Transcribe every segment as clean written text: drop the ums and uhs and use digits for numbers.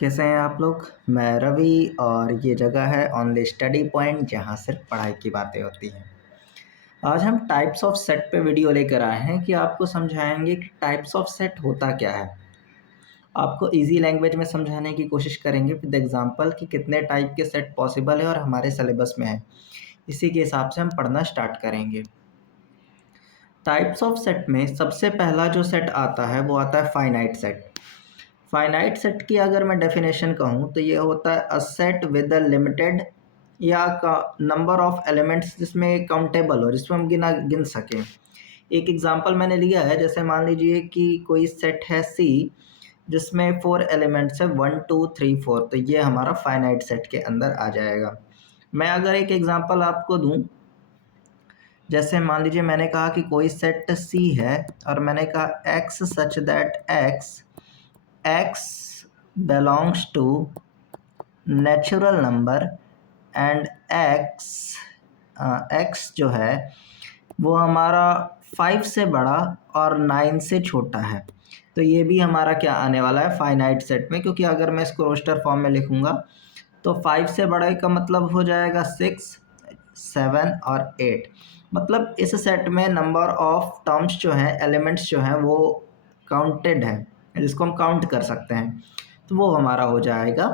कैसे हैं आप लोग। मैं रवि और ये जगह है ओनली स्टडी पॉइंट जहाँ सिर्फ पढ़ाई की बातें होती हैं। आज हम टाइप्स ऑफ सेट पे वीडियो लेकर आए हैं कि आपको समझाएंगे कि टाइप्स ऑफ सेट होता क्या है। आपको इजी लैंग्वेज में समझाने की कोशिश करेंगे विद एग्जांपल कि कितने टाइप के सेट पॉसिबल है और हमारे सिलेबस में है। इसी के हिसाब से हम पढ़ना स्टार्ट करेंगे। टाइप्स ऑफ सेट में सबसे पहला जो सेट आता है वो आता है फाइनाइट सेट। फाइनाइट सेट की अगर मैं डेफिनेशन कहूँ तो ये होता है a set with a limited या का नंबर ऑफ एलिमेंट्स जिसमें काउंटेबल हो, जिसमें हम गिन सकें। एक एग्जांपल मैंने लिया है, जैसे मान लीजिए कि कोई सेट है सी जिसमें 4 एलिमेंट्स है 1 2 3 4, तो ये हमारा फाइनाइट सेट के अंदर आ जाएगा। मैं अगर एक एग्जांपल आपको दूं, जैसे मान लीजिए मैंने कहा कि कोई सेट सी है और मैंने कहा x such that x belongs to natural number and x जो है वो हमारा 5 से बड़ा और 9 से छोटा है। तो ये भी हमारा क्या आने वाला है फाइनाइट सेट में, क्योंकि अगर मैं इसको रोस्टर फॉर्म में लिखूंगा तो 5 से बड़े का मतलब हो जाएगा 6 7 और 8। मतलब इस सेट में नंबर ऑफ टर्म्स जो हैं, एलिमेंट्स जो हैं वो काउंटेड है, जिसको हम काउंट कर सकते हैं, तो वो हमारा हो जाएगा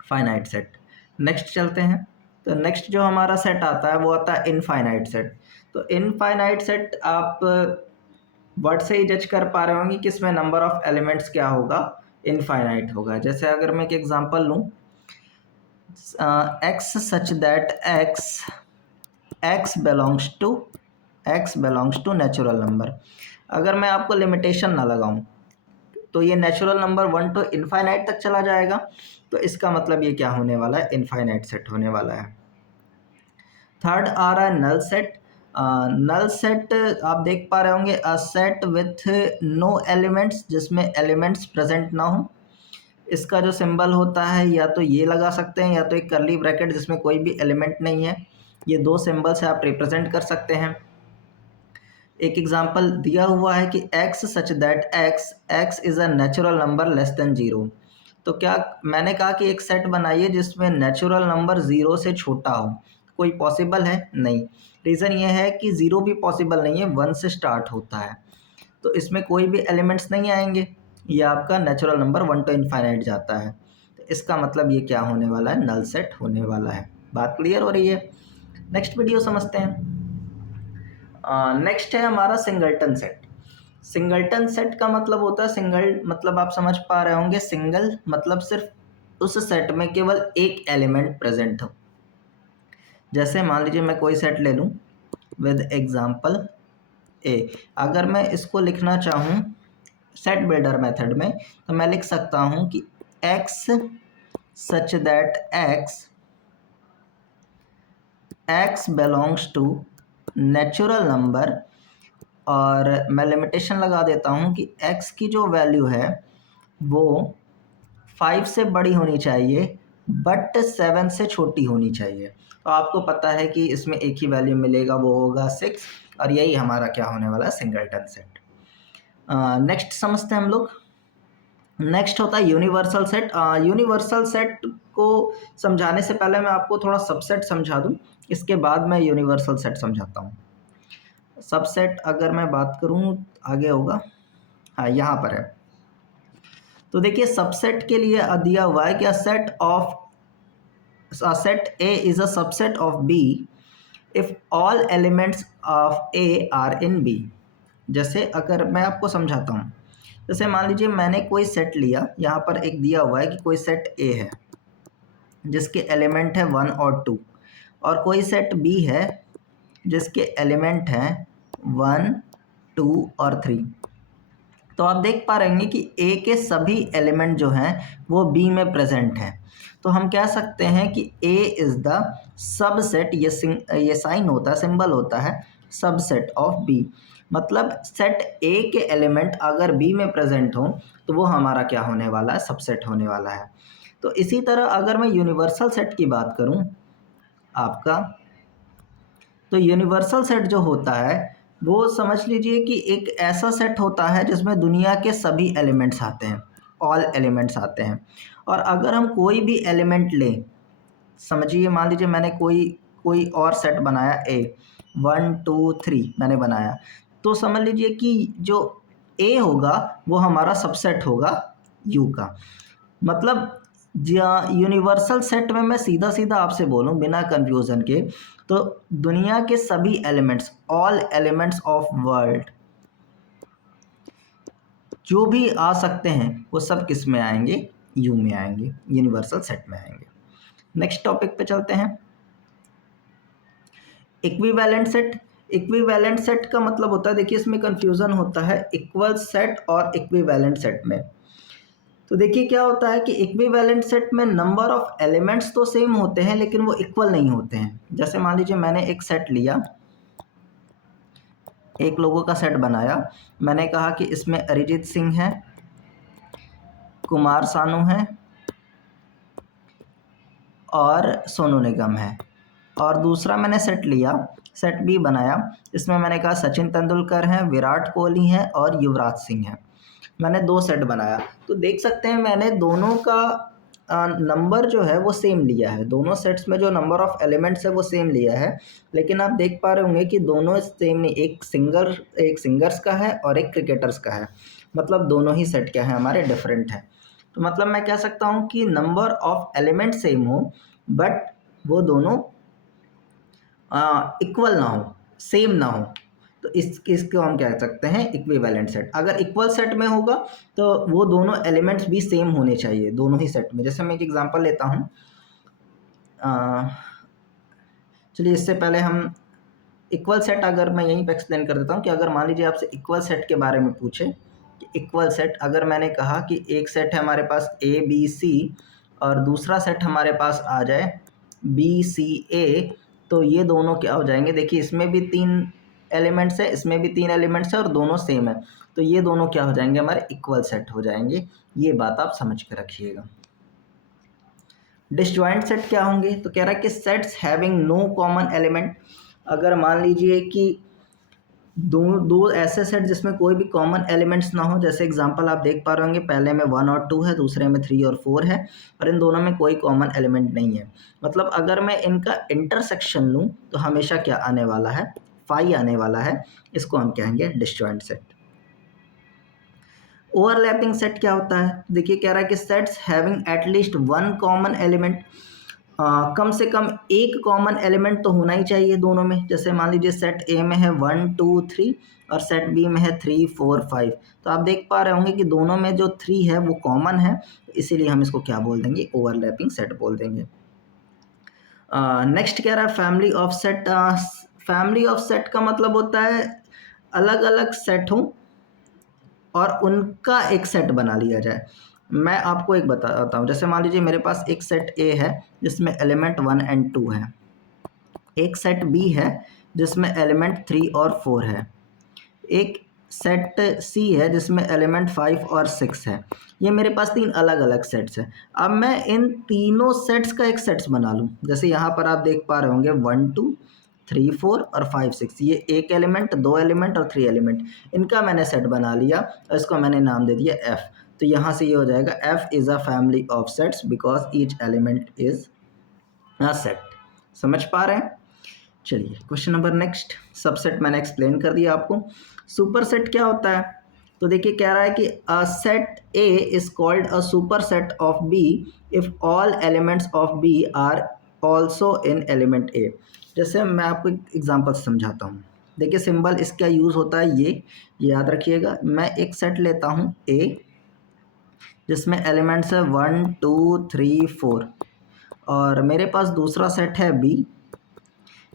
फाइनाइट सेट। नेक्स्ट चलते हैं। तो नेक्स्ट जो हमारा सेट आता है वो आता है इनफाइनाइट सेट। तो इनफाइनाइट सेट आप वर्ड से ही जज कर पा रहे होंगे कि इसमें नंबर ऑफ एलिमेंट्स क्या होगा, इनफाइनाइट होगा। जैसे अगर मैं एक एग्जांपल लूँ, x such that x belongs to natural number. अगर मैं आपको लिमिटेशन ना लगाऊं तो ये नेचुरल नंबर 1 टू इनफाइनाइट तक चला जाएगा, तो इसका मतलब ये क्या होने वाला है, इनफाइनाइट सेट होने वाला है। थर्ड आ रहा है नल सेट। नल सेट आप देख पा रहे होंगे a set with no elements, जिसमें एलिमेंट्स प्रेजेंट ना हो। इसका जो सिंबल होता है या तो ये लगा सकते हैं या तो एक करली ब्रैकेट जिसमें कोई भी एलिमेंट नहीं है। ये दो सिंबल से आप रिप्रेजेंट कर सकते हैं। एक एग्जांपल दिया हुआ है कि x such that x is a natural number less than 0। तो क्या मैंने कहा कि एक सेट बनाइए जिसमें नेचुरल नंबर 0 से छोटा हो, कोई पॉसिबल है? नहीं। रीज़न ये है कि 0 भी पॉसिबल नहीं है, 1 से स्टार्ट होता है, तो इसमें कोई भी एलिमेंट्स नहीं आएंगे। ये आपका नेचुरल नंबर 1 टू इनफाइनाइट जाता है, तो इसका मतलब ये क्या होने वाला है, नल सेट होने वाला है। बात क्लियर हो रही है? नेक्स्ट वीडियो समझते हैं। नेक्स्ट है हमारा सिंगलटन सेट। सिंगलटन सेट का मतलब होता है, सिंगल मतलब आप समझ पा रहे होंगे, सिंगल मतलब सिर्फ उस सेट में केवल एक एलिमेंट प्रेजेंट हो। जैसे मान लीजिए मैं कोई सेट ले लूं विद एग्जांपल ए। अगर मैं इसको लिखना चाहूं सेट बिल्डर मेथड में, तो मैं लिख सकता हूं कि x such that x belongs to natural number, और मैं लिमिटेशन लगा देता हूं कि x की जो वैल्यू है वो 5 से बड़ी होनी चाहिए बट 7 से छोटी होनी चाहिए। तो आपको पता है कि इसमें एक ही वैल्यू मिलेगा, वो होगा 6, और यही हमारा क्या होने वाला है, सिंगलटन सेट। नेक्स्ट समझते हैं हम लोग। नेक्स्ट होता है यूनिवर्सल सेट। यूनिवर्सल सेट को समझाने से पहले मैं आपको थोड़ा सबसेट समझा दूं, इसके बाद मैं यूनिवर्सल सेट समझाता हूं। सबसेट अगर मैं बात करूं आगे होगा, हाँ यहाँ पर है। तो देखिए सबसेट के लिए दिया हुआ है कि a set A is a subset of B if all elements of A are in B। जैसे अगर मैं आपको समझाता हूँ, जैसे मान लीजिए मैंने कोई सेट लिया, यहाँ पर एक दिया हुआ है कि कोई सेट A है जिसके एलिमेंट है 1 और 2, और कोई सेट B है जिसके एलिमेंट हैं 1 2 और 3। तो आप देख पा रहे हैं कि ए के सभी एलिमेंट जो हैं वो बी में प्रेजेंट हैं। तो हम कह सकते हैं कि ए इज़ द सबसेट, ये साइन होता है, सिंबल होता है सबसेट ऑफ बी। मतलब सेट ए के एलिमेंट अगर बी में प्रेजेंट हो तो वो हमारा क्या होने वाला है, सबसेट होने वाला है। तो इसी तरह अगर मैं यूनिवर्सल सेट की बात करूं आपका, तो यूनिवर्सल सेट जो होता है वो समझ लीजिए कि एक ऐसा सेट होता है जिसमें दुनिया के सभी एलिमेंट्स आते हैं। ऑल एलिमेंट्स आते हैं। और अगर हम कोई भी एलिमेंट लें, समझिए मान लीजिए मैंने कोई और सेट बनाया ए, 1 2 3 मैंने बनाया, तो समझ लीजिए कि जो ए होगा वो हमारा सबसेट होगा यू का। मतलब यूनिवर्सल सेट में मैं सीधा सीधा आपसे बोलूं बिना कंफ्यूजन के, तो दुनिया के सभी elements, all elements of world जो भी आ सकते हैं वो सब किस में आएंगे, यू में आएंगे, यूनिवर्सल सेट में आएंगे। नेक्स्ट टॉपिक पे चलते हैं, इक्विवेलेंट सेट। इक्विवेलेंट सेट का मतलब होता है, देखिए इसमें कंफ्यूजन होता है इक्वल सेट और इक्विवेलेंट सेट में। तो देखिए क्या होता है कि इक्विवेलेंट सेट में नंबर ऑफ एलिमेंट्स तो सेम होते हैं लेकिन वो इक्वल नहीं होते हैं। जैसे मान लीजिए मैंने एक सेट लिया, एक लोगों का सेट बनाया, मैंने कहा कि इसमें अरिजीत सिंह है, कुमार सानू है और सोनू निगम है। और दूसरा मैंने सेट लिया, सेट बी बनाया, इसमें मैंने कहा सचिन तेंदुलकर हैं, विराट कोहली हैं और युवराज सिंह हैं। मैंने 2 सेट बनाया, तो देख सकते हैं मैंने दोनों का नंबर जो है वो सेम लिया है, दोनों सेट्स में जो नंबर ऑफ एलिमेंट्स है वो सेम लिया है। लेकिन आप देख पा रहे होंगे कि दोनों सेम नहीं, एक सिंगर्स का है और एक क्रिकेटर्स का है, मतलब दोनों ही सेट क्या है हमारे डिफरेंट है। तो मतलब मैं कह सकता हूँ कि नंबर ऑफ एलिमेंट सेम हो बट वो दोनों इक्वल ना हो, सेम ना हो, तो इसको हम कह सकते हैं इक्विवेलेंट सेट। अगर इक्वल सेट में होगा तो वो दोनों एलिमेंट्स भी सेम होने चाहिए दोनों ही सेट में। जैसे मैं एक एग्जांपल लेता हूँ, चलिए इससे पहले हम इक्वल सेट, अगर मैं यहीं पे एक्सप्लेन कर देता हूँ कि अगर मान लीजिए आपसे इक्वल सेट के बारे में पूछे कि इक्वल सेट, अगर मैंने कहा कि एक सेट है हमारे पास ए बी सी और दूसरा सेट हमारे पास आ जाए बी सी ए, तो ये दोनों क्या हो जाएंगे, देखिए इसमें भी 3 एलिमेंट्स है, इसमें भी 3 एलिमेंट्स है और दोनों सेम है, तो ये दोनों क्या हो जाएंगे, हमारे इक्वल सेट हो जाएंगे। ये बात आप समझ के रखिएगा। डिसजॉइंट सेट क्या होंगे, तो कह रहा है कि sets having no common element. अगर मान लीजिए कि दो दो ऐसे सेट जिसमें कोई भी कॉमन एलिमेंट्स ना हो, जैसे एग्जांपल आप देख पा रहे होंगे, पहले में 1 और 2 है, दूसरे में 3 और 4 है, और इन दोनों में कोई कॉमन एलिमेंट नहीं है। मतलब अगर मैं इनका इंटरसेक्शन लूँ तो हमेशा क्या आने वाला है, फाई आने वाला है, इसको हम कहेंगे डिसजॉइंट सेट। ओवरलैपिंग सेट क्या होता है, देखिए कह रहा है कि sets having at least 1 common element, कम से कम एक कॉमन एलिमेंट तो होना ही चाहिए दोनों में। जैसे मान लीजिए सेट ए में है 1 2 3 और सेट बी में है 3 4 5, तो आप देख पा रहे होंगे कि दोनों में जो 3 है वो कॉमन है, इसीलिए हम इसको क्या बोल देंगे, ओवरलैपिंग सेट बोल देंगे। नेक्स्ट कह रहा है family of set. Family of set का मतलब होता है अलग अलग सेट हों और उनका एक सेट बना लिया जाए। मैं आपको एक बताता हूँ, जैसे मान लीजिए मेरे पास एक सेट ए है जिसमें एलिमेंट 1 एंड 2 है, एक सेट बी है जिसमें एलिमेंट 3 और 4 है, एक सेट सी है जिसमें एलिमेंट 5 और 6 है। ये मेरे पास 3 अलग अलग सेट्स हैं। अब मैं इन तीनों सेट्स का एक सेट्स बना लूँ, जैसे यहाँ पर आप देख पा रहे होंगे 1 2 3 4 और 5 6, ये एक एलिमेंट, 2 एलिमेंट और 3 एलिमेंट, इनका मैंने सेट बना लिया और इसको मैंने नाम दे दिया एफ। तो यहाँ से ये हो जाएगा F is a family of sets because each element is a set. समझ पा रहे हैं? चलिए क्वेश्चन नंबर नेक्स्ट, सबसेट मैंने एक्सप्लेन कर दिया आपको। सुपर सेट क्या होता है, तो देखिए कह रहा है कि a set A is called a super set of B if all elements of B are also in element A. जैसे मैं आपको एक एग्जांपल समझाता हूँ, देखिए सिंबल इसका यूज़ होता है ये याद रखिएगा। मैं एक सेट लेता हूँ ए जिसमें एलिमेंट्स है 1 2 3 4 और मेरे पास दूसरा सेट है बी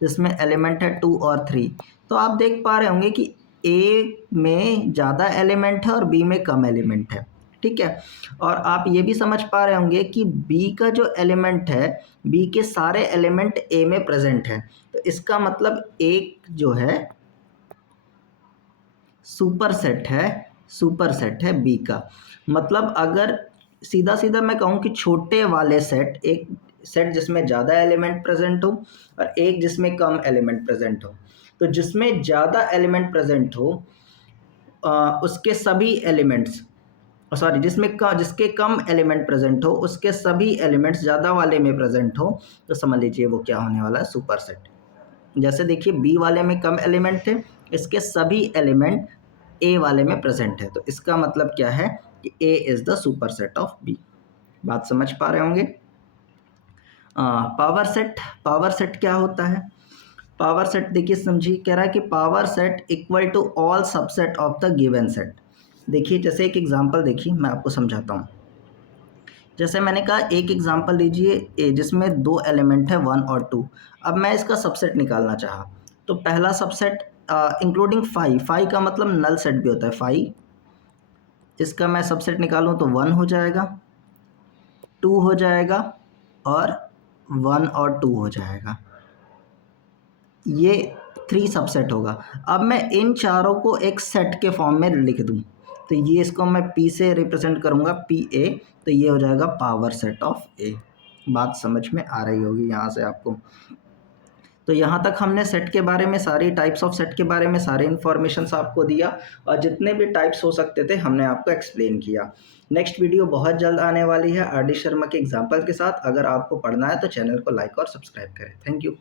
जिसमें एलिमेंट है 2 और 3। तो आप देख पा रहे होंगे कि ए में ज़्यादा एलिमेंट है और बी में कम एलिमेंट है, ठीक है। और आप ये भी समझ पा रहे होंगे कि बी का जो एलिमेंट है, बी के सारे एलिमेंट ए में प्रेजेंट है, तो इसका मतलब एक जो है सुपर सेट है बी का। मतलब अगर सीधा सीधा मैं कहूँ कि छोटे वाले सेट, एक सेट जिसमें ज़्यादा एलिमेंट प्रेजेंट हो और एक जिसमें कम एलिमेंट प्रेजेंट हो, तो जिसमें ज़्यादा एलिमेंट प्रेजेंट हो उसके सभी एलिमेंट्स सॉरी जिसके कम एलिमेंट प्रेजेंट हो उसके सभी एलिमेंट्स ज़्यादा वाले में प्रेजेंट हो, तो समझ लीजिए वो क्या होने वाला है, सुपर सेट। जैसे देखिए बी वाले में कम एलिमेंट थे, इसके सभी एलिमेंट ए वाले में प्रेजेंट है, तो इसका मतलब क्या है कि A is the super set of B. बात समझ पा रहे होंगे। पावर सेट क्या होता है? पावर सेट देखिए समझिए, कह रहा है कि power set equal to all subset of the given set. देखिए जैसे एक एग्जांपल देखिए मैं आपको समझाता हूँ। जैसे मैंने कहा एक एग्जांपल लीजिए ए जिसमें दो एलिमेंट है 1 और 2। अब मैं इसका सबसेट निकालना चाहा, तो पहला सबसेट इंक्लूडिंग 5 का मतलब नल सेट भी होता है 5, इसका मैं सबसेट निकालूं तो 1 हो जाएगा, 2 हो जाएगा और 1 और 2 हो जाएगा, ये 3 सबसेट होगा। अब मैं इन चारों को एक सेट के फॉर्म में लिख दूं, तो ये इसको मैं P से रिप्रेजेंट करूंगा PA, तो ये हो जाएगा पावर सेट ऑफ A। बात समझ में आ रही होगी यहाँ से आपको। तो यहाँ तक हमने सेट के बारे में, सारी टाइप्स ऑफ सेट के बारे में सारे इन्फॉर्मेशन आपको दिया, और जितने भी टाइप्स हो सकते थे हमने आपको एक्सप्लेन किया। नेक्स्ट वीडियो बहुत जल्द आने वाली है RD शर्मा के एग्जाम्पल के साथ। अगर आपको पढ़ना है तो चैनल को लाइक और सब्सक्राइब करें। Thank you.